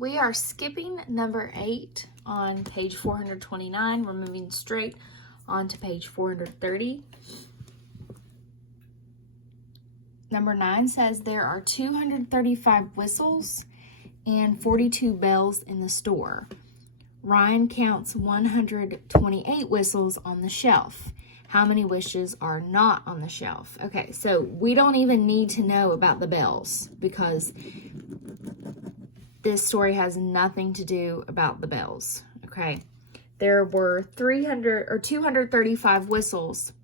We are skipping number 8 on page 429. We're moving straight on to page 430. Number 9 says there are 235 whistles and 42 bells in the store. Ryan counts 128 whistles on the shelf. How many wishes are not on the shelf? Okay, so we don't even need to know about the bells because this story has nothing to do about the bells, okay? There were 235 whistles,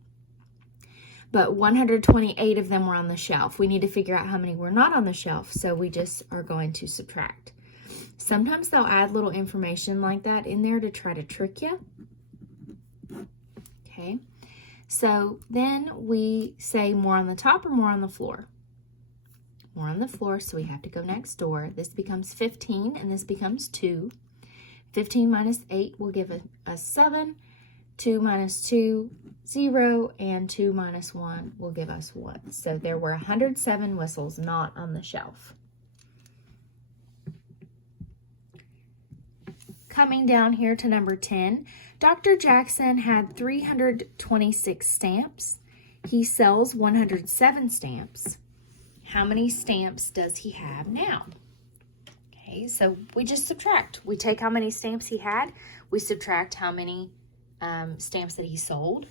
but 128 of them were on the shelf. We need to figure out how many were not on the shelf, so we just are going to subtract. Sometimes they'll add little information like that in there to try to trick you. Okay, so then we say more on the top or more on the floor? More on the floor, so we have to go next door. This becomes 15 and this becomes 2. 15 minus 8 will give us 7. 2 minus 2, 0, and 2 minus 1 will give us 1. So there were 107 whistles not on the shelf. Coming down here to number 10, Dr. Jackson had 326 stamps. He sells 107 stamps. How many stamps does he have now? Okay, so we just subtract. We take how many stamps he had, we subtract how many stamps that he sold,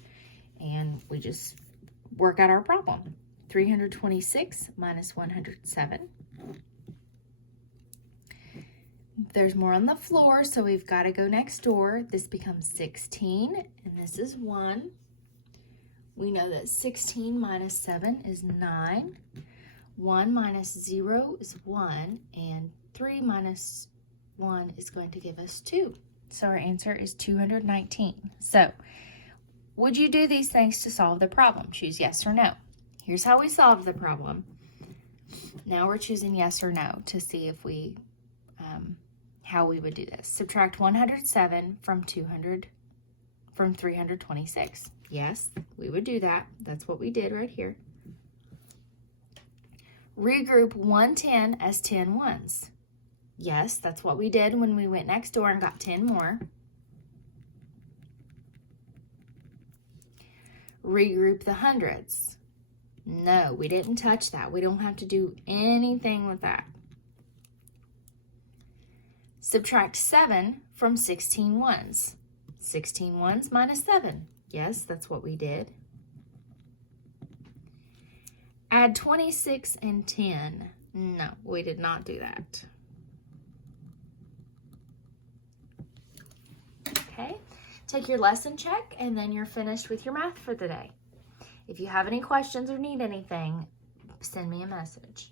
and we just work out our problem. 326 minus 107. There's more on the floor, so we've got to go next door. This becomes 16, and this is 1. We know that 16 minus 7 is 9. 1 minus 0 is 1, and 3 minus 1 is going to give us 2. So our answer is 219. So, would you do these things to solve the problem? Choose yes or no. Here's how we solved the problem. Now we're choosing yes or no to see if we, how we would do this. Subtract 107 from 326. Yes, we would do that. That's what we did right here. Regroup 110 as 10 ones. Yes, that's what we did when we went next door and got 10 more. Regroup the hundreds. No, we didn't touch that. We don't have to do anything with that. Subtract 7 from 16 ones. 16 ones minus 7. Yes, that's what we did. Add 26 and 10. No, we did not do that. Okay, take your lesson check and then you're finished with your math for the day. If you have any questions or need anything, send me a message.